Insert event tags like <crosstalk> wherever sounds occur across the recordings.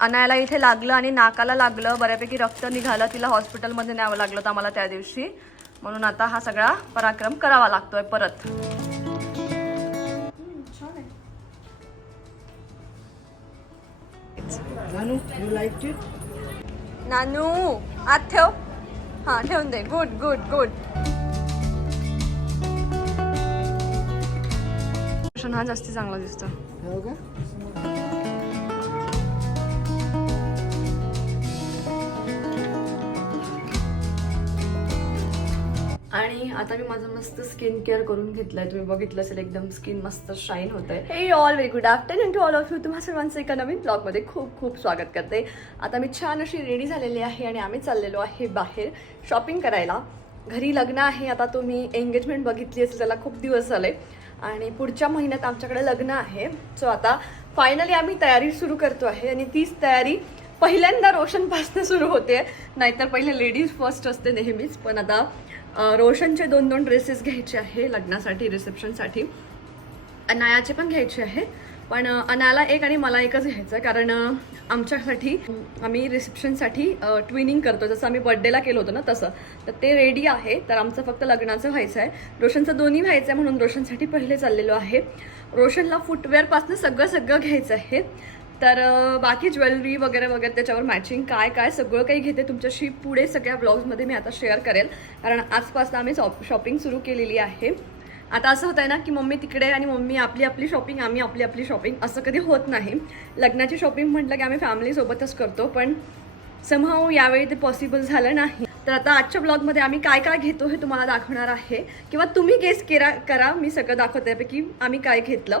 अनायाला इथे लागलं आणि नाकाला लागलं. बऱ्यापैकी रक्त निघालं. तिला हॉस्पिटलमध्ये न्यावं लागलं होतं आम्हाला त्या दिवशी. म्हणून आता हा सगळा पराक्रम करावा लागतोय परत? नानू आत ठेव. हा ठेवून दे. गुड गुड गुड हा जास्ती चांगला दिसतो. आणि आता मी माझं मस्त स्किन केअर करून घेतलंय. तुम्ही बघितलं असेल एकदम स्किन मस्त शाईन होत आहे हे all very good afternoon to all of you तुम्हा सर्वांचं एका नवीन ब्लॉगमध्ये खूप खूप स्वागत करते. आता मी छान अशी रेडी झालेली आहे आणि आम्ही चाललेलो आहे बाहेर शॉपिंग करायला. घरी लग्न आहे आता तुम्ही एंगेजमेंट बघितली असेल त्याला खूप दिवस झाले. आणि पुढच्या महिन्यात आमच्याकडे लग्न आहे. सो आता फायनली आम्ही तयारी सुरू करतो आहे आणि तीच तयारी पहिल्यांदा रोशनपासून सुरू होते. नाहीतर पहिले लेडीज फर्स्ट असते नेहमीच. पण आता रोशनचे दोन दोन ड्रेसेस घ्यायचे आहे लग्नासाठी रिसेप्शनसाठी अनायाचे पण घ्यायचे आहे. पण अनायाला एक आणि मला एकच घ्यायचं आहे कारण आमच्यासाठी आम्ही रिसेप्शनसाठी ट्विनिंग करतो. जसं आम्ही बर्थडेला केलं होतं ना तसं. तर ते रेडी आहे. तर आमचं फक्त लग्नाचं व्हायचं आहे. रोशनचं दोन्ही व्हायचं आहे म्हणून रोशनसाठी पहिले चाललेलो आहे. रोशनला फुटवेअरपासून सगळं सगळं घ्यायचं आहे. तर बाकी ज्वेलरी वगैरे वगैरे त्याच्यावर मॅचिंग काय काय सगळं काही घेते तुमच्याशी पुढे सगळ्या ब्लॉग्समध्ये मी आता शेअर करेल. कारण आजपासून आम्ही शॉपिंग सुरू केलेली आहे. आता असं होतं आहे ना की मम्मी तिकडे आणि मम्मी आपली आपली शॉपिंग आम्ही आपली आपली शॉपिंग असं कधी होत नाही. लग्नाची शॉपिंग म्हटलं की आम्ही फॅमिलीसोबतच करतो पण समहाव यावेळी ते पॉसिबल झालं नाही. तर आता आजच्या ब्लॉगमध्ये आम्ही काय काय घेतो हे तुम्हाला दाखवणार आहे. किंवा तुम्ही गेस केरा करा मी सगळं दाखवते की आम्ही काय घेतलं.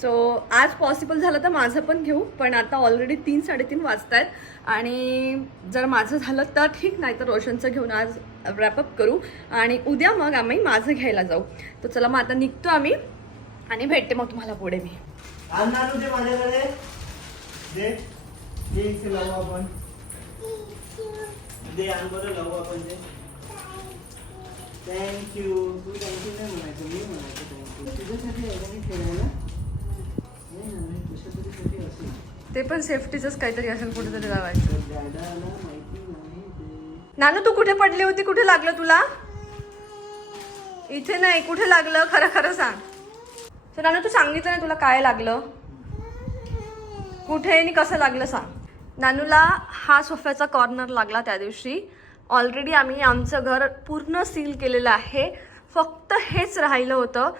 सो आज पॉसिबल झालं तर माझं पण घेऊ पण आता ऑलरेडी तीन साडेतीन वाजत आहेत आणि जर माझं झालं तर ठीक नाही तर रोशनचं घेऊन आज रॅपअप करू. आणि उद्या मग आम्ही माझं घ्यायला जाऊ. तर चला मग आता निघतो आम्ही. आणि भेटते मग तुम्हाला पुढे मी. थँक्यू तू. थँक्यू नाही म्हणायचं मी म्हणायचं थँक्यू तुझ्यासाठी खेळायला ते पण सेफ्टीचंच काहीतरी असेल कुठेतरी लावायचं. नानू तू कुठे पडली होती? कुठे लागलं तुला? इथे नाही कुठे लागलं? खरं खरं सांग. तर नानू तू सांगितलं नाही तुला काय लागलं? कुठे आणि कसं लागलं सांग. नानूला हा सोफ्याचा कॉर्नर लागला त्या दिवशी. ऑलरेडी आम्ही आमचं घर पूर्ण सील केलेलं आहे. फक्त हेच राहिलं होतं.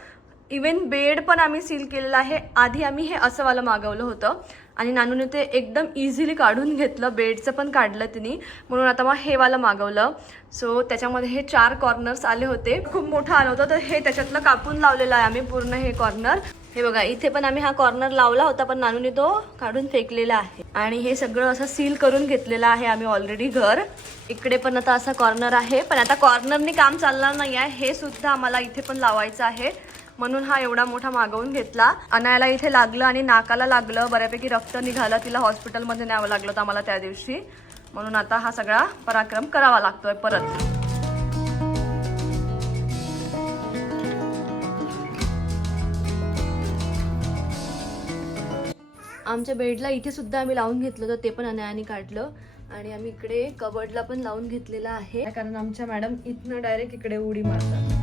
इवन बेड पण आम्ही सील केलेलं आहे. आधी आम्ही हे असंवालं मागवलं होतं आणि नानूने ते एकदम इझिली काढून घेतलं. बेडचं पण काढलं तिने. म्हणून आता मग हेवालं मागवलं. सो त्याच्यामध्ये हे चार कॉर्नर्स आले होते. खूप मोठं आलं होतं. तर हे त्याच्यातलं कापून लावलेलं आहे आम्ही पूर्ण हे कॉर्नर हे बघा इथे पण आम्ही हा कॉर्नर लावला होता पण नानूने तो काढून फेकलेला आहे. आणि हे सगळं असं सील करून घेतलेलं आहे आम्ही ऑलरेडी घर. इकडे पण आता असा कॉर्नर आहे. पण आता कॉर्नरने काम चालणार नाही आहे हे सुद्धा आम्हाला इथे पण लावायचं आहे. म्हणून हा एवढा मोठा मागवून घेतला. अनायाला इथे लागलं आणि नाकाला लागलं. बऱ्यापैकी रक्त निघालं. तिला हॉस्पिटलमध्ये न्यावं लागलं होतं आम्हाला त्या दिवशी. म्हणून आता हा सगळा पराक्रम करावा लागतोय परत. आमच्या बेडला इथे सुद्धा आम्ही लावून घेतलं होतं. ते पण अनायाने काढलं. आणि आम्ही इकडे कबडला पण लावून घेतलेलं आहे. कारण आमच्या मॅडम इथनं डायरेक्ट इकडे उडी मारतात.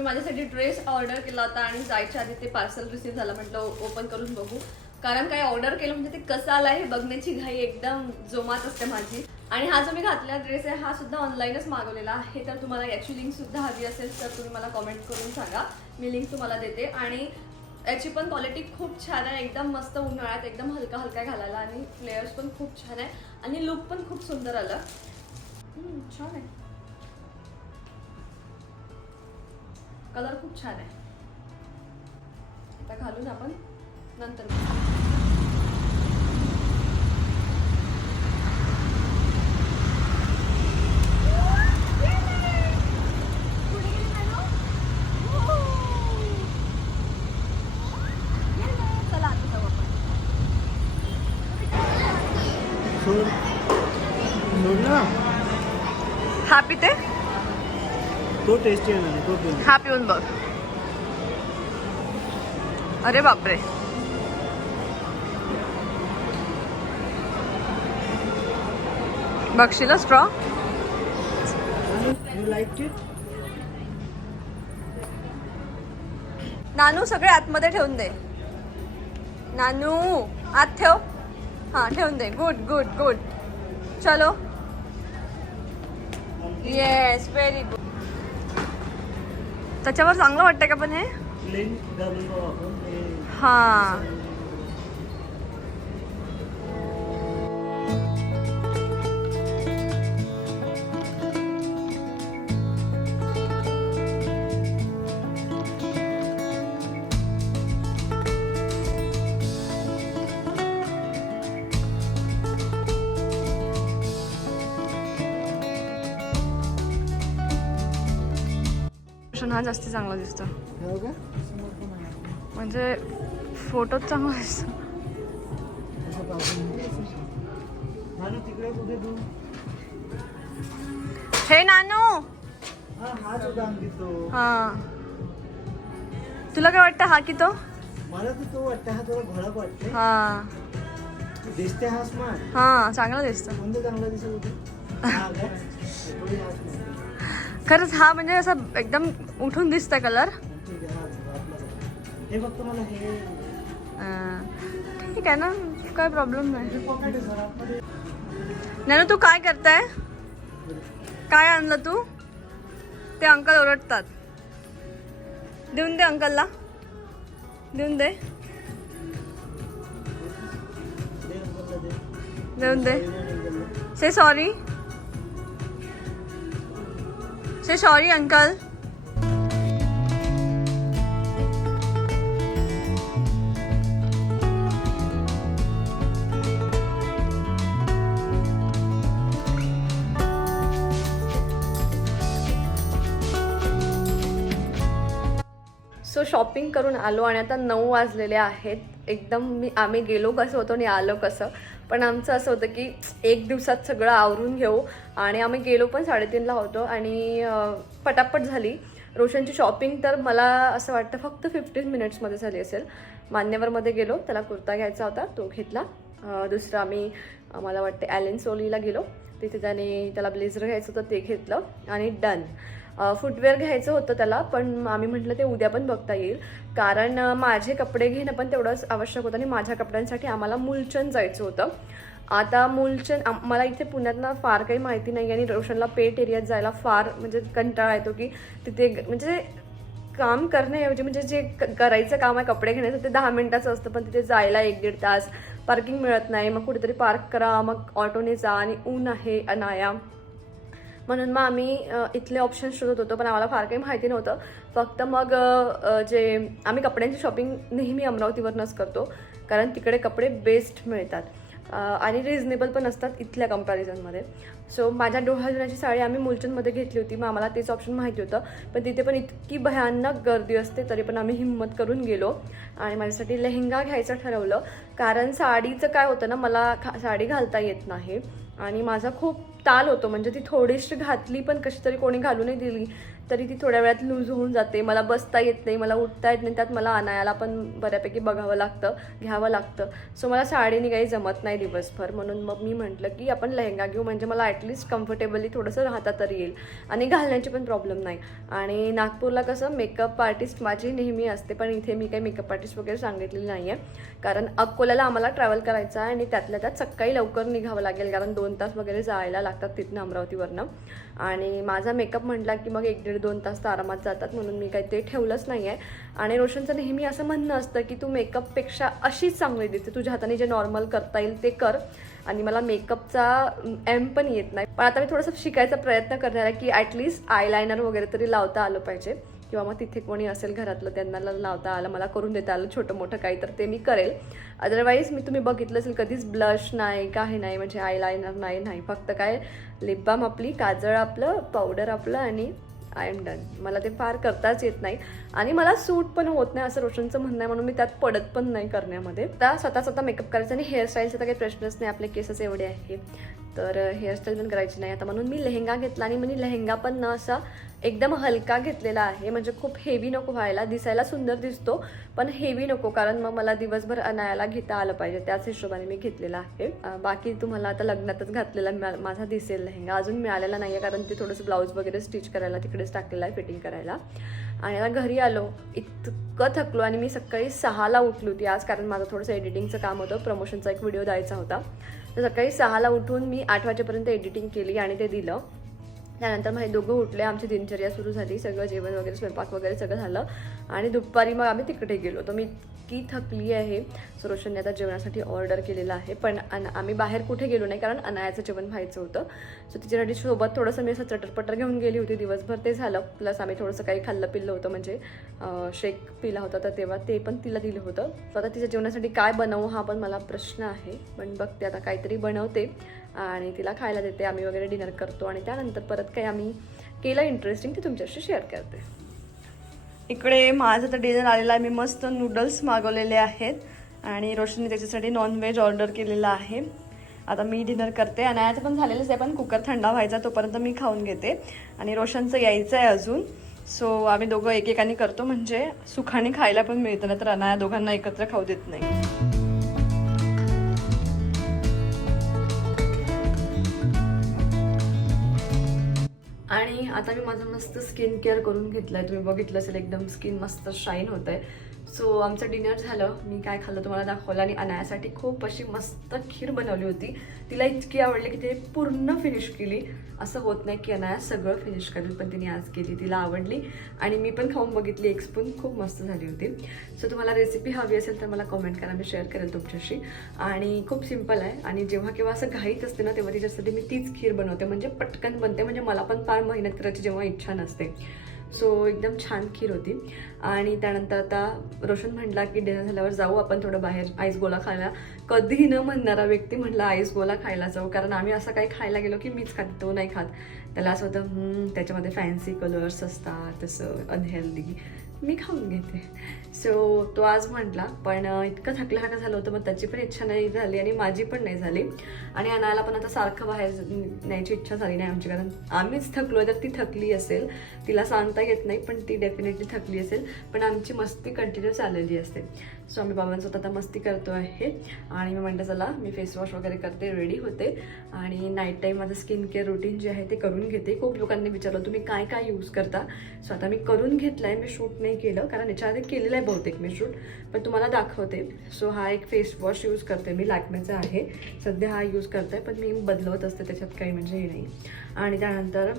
तुम्ही माझ्यासाठी ड्रेस ऑर्डर केला होता आणि जायच्या आधी ते पार्सल रिसीव्ह झालं. म्हटलं ओपन करून बघू. कारण काय ऑर्डर केलं म्हणजे ते कसं आलं हे बघण्याची घाई एकदम जोमात असते माझी. आणि हा जो मी घातलेला ड्रेस आहे हा सुद्धा ऑनलाईनच मागवलेला आहे. तर तुम्हाला याची लिंक सुद्धा हवी असेल तर तुम्ही मला कमेंट करून सांगा. मी लिंक तुम्हाला देते. आणि याची पण क्वालिटी खूप छान आहे. एकदम मस्त उन्हाळ्यात एकदम हलका हलका घालायला. आणि फ्लेअर्स पण खूप छान आहे. आणि लुक पण खूप सुंदर आलं. छान आहे. कलर खूप छान आहे. आता घालून आपण नंतर चला आता जाऊ आपण सोड सोड ना हा पिते तो टेस्टी आहे तो पिऊन हा पिऊन बघ. अरे बापरे. बघशील स्ट्रॉ नानू सगळे आतमध्ये ठेवून दे. नानू आत ठेव. हा ठेवून दे. गुड गुड गुड चलो. येस व्हेरी गुड त्याच्यावर चांगलं वाटतंय का पण हे? हे. रोशन हा जास्ती चांगला दिसतो. हो. म्हणजे फोटोत चांगला दिसतो. हे नानू! हा तुला काय वाटतं हा की तो? मला तर तो वाटतं हा थोडा घोडा वाटते हा. दिसते हा स्मार्ट हा चांगला दिसतो. चांगला दिसत होतं? <laughs> खरंच हा म्हणजे असं एकदम उठून दिसतंय कलर ठीक आहे ना काय प्रॉब्लेम नाही. तू काय करताय? काय आणलं तू? ते अंकल ओरडतात. देऊन दे अंकलला. देऊन दे. देऊन दे. Say sorry say sorry uncle so shopping करून आलो आणि आता नऊ वाजलेले आहेत. एकदम मी आम्ही गेलो कसं होतो आणि आलो कसं? पण आमचं असं होतं की एक दिवसात सगळं आवरून घेऊ. आणि आम्ही गेलो पण साडेतीनला होतो आणि पटापट झाली. रोशनची शॉपिंग तर मला असं वाटतं फक्त फिफ्टीन मिनिट्समध्ये झाली असेल. मान्यवरमध्ये गेलो त्याला कुर्ता घ्यायचा होता तो घेतला. दुसरा आम्ही मला वाटते ॲलेन सोलीला गेलो. तिथे त्याने त्याला ब्लेझर घ्यायचं होतं ते घेतलं आणि डन फुटवेअर घ्यायचं होतं त्याला पण आम्ही म्हटलं ते उद्या पण बघता येईल. कारण माझे कपडे घेणं पण तेवढंच आवश्यक होतं आणि माझ्या कपड्यांसाठी आम्हाला मुलचंद जायचं होतं. आता मुलचंद मला इथे पुण्यातनं फार काही माहिती नाही आणि रोशनला पेट एरियात जायला फार म्हणजे कंटाळा येतो की तिथे म्हणजे काम करण्याऐवजी म्हणजे जे क- करायचं काम आहे कपडे घेण्याचं ते दहा मिनिटाचं असतं पण तिथे जायला एक दीड तास पार्किंग मिळत नाही. मग कुठेतरी पार्क करा मग ऑटोने जा आणि ऊन आहे अनाया. म्हणून मग आम्ही इथले ऑप्शन शोधत होतो पण आम्हाला फार काही माहिती नव्हतं. फक्त मग जे आम्ही कपड्यांची शॉपिंग नेहमी अमरावतीवरनंच करतो. कारण तिकडे कपडे बेस्ट मिळतात. आणि रिझनेबल पण असतात इथल्या कम्पॅरिझनमध्ये सो माझ्या डोहाजुण्याची साडी आम्ही मुलचंदमध्ये घेतली होती. मग आम्हाला तेच ऑप्शन माहिती होतं. पण तिथे पण इतकी भयानक गर्दी असते तरी पण आम्ही हिंमत करून गेलो. आणि माझ्यासाठी लेहंगा घ्यायचं ठरवलं. कारण साडीचं काय होतं ना मला खा साडी घालता येत नाही. आणि माझा खूप ताल होतो. म्हणजे ती थोडीशी घातली पण कशी तरी कोणी घालू नाही दिली. तरी ती थोड्या वेळात लूज होऊन जाते. मला बसता येत नाही मला उठता येत नाही. त्यात मला आणायला पण बऱ्यापैकी बघावं लागतं घ्यावं लागतं. सो मला साडीने काही जमत नाही दिवसभर. म्हणून मग मी म्हटलं की आपण लेहंगा घेऊ. म्हणजे मला ॲटलिस्ट कम्फर्टेबली थोडंसं राहता तरी येईल. आणि घालण्याची पण प्रॉब्लेम नाही. आणि नागपूरला कसं मेकअप आर्टिस्ट माझी नेहमी असते. पण इथे मी काही मेकअप आर्टिस्ट वगैरे सांगितलेली नाही आहे कारण अकोल्याला आम्हाला ट्रॅव्हल करायचं आहे आणि त्यातल्या त्यात सकाळी लवकर निघावं लागेल. कारण दोन तास वगैरे जायला लागतात तिथनं अमरावतीवरनं. आणि माझा मेकअप म्हटला की मग एक दीड दोन तास तर आरामात जातात म्हणून मी काही ते ठेवलंच नाही आहे आणि रोशनचं नेहमी असं म्हणणं असतं की तू मेकअपपेक्षा अशीच चांगली दिसते. तुझ्या हाताने जे नॉर्मल करता येईल ते कर. आणि मला मेकअपचा एम पण येत नाही. पण आता मी थोडंसं शिकायचा प्रयत्न करणार आहे की ॲटलिस्ट आयलायनर वगैरे तरी लावता आलं पाहिजे. किंवा मग तिथे कोणी असेल घरातलं त्यांना लावता आलं मला करून देता आलं छोटं मोठं काही तर ते मी करेल. अदरवाईज मी तुम्ही बघितलं असेल कधीच ब्लश नाही काही नाही म्हणजे आयलायनर नाही नाही. फक्त काय लिप बाम आपली काजळ आपलं पावडर आपलं आणि आय एम डन मला ते फार करताच येत नाही. आणि मला सूट पण होत नाही असं रोशनचं म्हणणं आहे म्हणून मी त्यात पडत पण नाही करण्यामध्ये. आता स्वतः स्वतः मेकअप करायचं आणि हेअरस्टाईलचा तर काही प्रश्नच नाही आपले केसेस एवढे आहे तर हेअरस्टाईल पण करायची नाही. आता म्हणून मी लेहंगा घेतला आणि म्हणजे लेहंगा पण न असा एकदम हलका घेतलेला आहे. म्हणजे खूप हेवी नको व्हायला. दिसायला सुंदर दिसतो पण हेवी नको. कारण मग मला दिवसभर अनायाला घेता आलं पाहिजे. त्याच हिशोबाने मी घेतलेला आहे. बाकी तुम्हाला आता लग्नातच घातलेला माझा दिसेल लेहंगा. अजून मिळालेला नाही आहे कारण ते थोडंसं ब्लाऊज वगैरे स्टिच करायला तिकडेच टाकलेलं आहे फिटिंग करायला. आणि आता घरी आलो. इतकं थकलो आणि मी सकाळी सहाला उठली होती. आज कारण माझं थोडंसं एडिटिंगचं काम होतं. प्रमोशनचा एक व्हिडिओ द्यायचा होता. तर सकाळी सहाला उठून मी आठ वाजेपर्यंत एडिटिंग केली आणि ते दिलं. त्यानंतर मग हे दोघं उठले आमची दिनचर्या सुरू झाली सगळं जेवण वगैरे स्वयंपाक वगैरे सगळं झालं. आणि दुपारी मग आम्ही तिकडे गेलो. तर मी इतकी थकली आहे. सो रोशनने आता जेवणासाठी ऑर्डर केलेलं आहे. पण अन आम्ही बाहेर कुठे गेलो नाही कारण अनायाचं जेवण व्हायचं होतं. सो तिच्यासाठी सोबत थोडंसं मी असं चटरपटर घेऊन गेली होती. दिवसभर ते झालं. प्लस आम्ही थोडंसं काही खाल्लं पिल्लं होतं. म्हणजे शेक पिला होता. तर तेव्हा ते पण तिला दिलं होतं. सो आता तिच्या जेवणासाठी काय बनवू हा पण मला प्रश्न आहे. पण बघते आता काहीतरी बनवते. आणि तिला खायला देते आम्ही वगैरे डिनर करतो आणि त्यानंतर परत काही आम्ही केलं इंटरेस्टिंग ते तुमच्याशी शेअर करते. इकडे माझं तर डिनर आलेलं आहे. मी मस्त नूडल्स मागवलेले आहेत आणि रोशनने त्याच्यासाठी नॉनव्हेज ऑर्डर केलेलं आहे. आता मी डिनर करते. आणि आज पण झालेलंच आहे पण कुकर थंडा व्हायचा तोपर्यंत मी खाऊन घेते. आणि रोशनचं यायचं आहे अजून. सो आम्ही दोघं एकेकाने करतो. म्हणजे सुखाने खायला पण मिळतं ना तर अनाया दोघांना एकत्र खाऊ देत नाही. आता मी माझं मस्त स्किन केअर करून घेतलं आहे तुम्ही बघितलं असेल एकदम स्किन मस्त शाईन होत आहे सो आमचं डिनर झालं मी काय खाल्लं तुम्हाला दाखवलं आणि अनायासाठी खूप अशी मस्त खीर बनवली होती. तिला इतकी आवडली की तिने पूर्ण फिनिश केली. असं होत नाही की अनाया सगळं फिनिश करेल पण तिने आज केली तिला आवडली. आणि मी पण खाऊन बघितली एक स्पून खूप मस्त झाली होती. सो तुम्हाला रेसिपी हवी असेल तर मला कमेंट करा मी शेअर करेल तुमच्याशी. आणि खूप सिंपल आहे. आणि जेव्हा केव्हा असं घाईत असते ना तेव्हा तिच्यासाठी मी तीच खीर बनवते. म्हणजे पटकन बनते म्हणजे मला पण फार मेहनत करायची जेव्हा इच्छा नसते. सो एकदम छान खीर होती. आणि त्यानंतर आता रोशन म्हटला की डिनर झाल्यावर जाऊ आपण थोडं बाहेर आईस गोला खायला. कधीही न म्हणणारा व्यक्ती म्हटला आईस गोला खायला जाऊ. कारण आम्ही असं काही खायला गेलो की मीच खात तो नाही खात. त्याला असं होतं त्याच्यामध्ये फॅन्सी कलर्स असतात तसं अनहेल्दी मी खाऊन घेते. सो तो आज म्हटला पण इतकं थकल्यासारखं झालं होतं मग त्याची पण इच्छा नाही झाली आणि माझी पण नाही झाली. आणि अनायला पण आता सारखं बाहेर न्यायची इच्छा झाली नाही आमची कारण आम्हीच थकलो तर ती थकली असेल. तिला सांगता येत नाही पण ती डेफिनेटली थकली असेल. पण आमची मस्ती कंटिन्यू चाललेली असते. सो आम्ही बाबांसोबत आता मस्ती करतो आहे. आणि मी म्हणते चला मी फेस वॉश वगैरे करते रेडी होते. आणि नाईट टाईम माझं स्किन केअर रुटीन जे आहे ते करून घेते. खूप लोकांनी विचारलं तुम्ही काय काय यूज करता? सो आता मी करून घेतलं आहे मी शूट नाही केलं कारण याच्या आधी केलेलं आहे बहुतेक मी शूट पण तुम्हाला दाखवते. सो हा एक फेस वॉश यूज करते मी लॅकमेचा आहे. सध्या हा यूज करते पण मी बदलवत असते त्याच्यात काही म्हणजे हे नाही. आणि त्यानंतर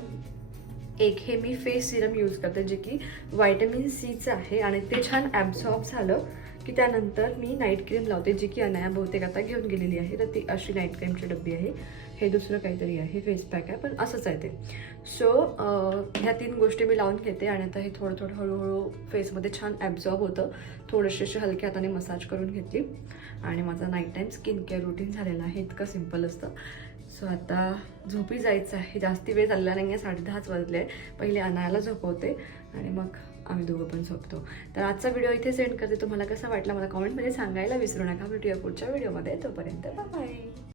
एक हे मी फेस सिरम यूज करते जे की व्हायटमिन सीचं आहे. आणि ते छान ॲब्झॉर्ब झालं. की त्यानंतर मी नाईट क्रीम लावते जी की अनाया बहुतेक आता घेऊन गेलेली आहे. तर ती अशी नाईट क्रीमची डब्बी आहे. हे दुसरं काहीतरी आहे फेस पॅक आहे पण असंच आहे ते. सो ह्या तीन गोष्टी मी लावून घेते आणि आता हे थोडं थोडं हळूहळू फेसमध्ये छान ॲब्झॉर्ब होतं. थोडेसे असे हलक्या हाताने मसाज करून घेतली. आणि माझा night time skin care routine झालेला आहे. इतकं सिंपल असतं. सो आता झोपी जायचं आहे. जास्ती वेळ चालला नाही आहे साडे दहाच वाजले. आहे पहिले अनायाला झोपवते आणि मग आम्ही दोघं पण झोपतो. तर आजचा व्हिडिओ इथे सेंड करते. तुम्हाला कसा वाटला मला कॉमेंटमध्ये सांगायला विसरू नका. भेटूया पुढच्या व्हिडिओमध्ये तोपर्यंत बाय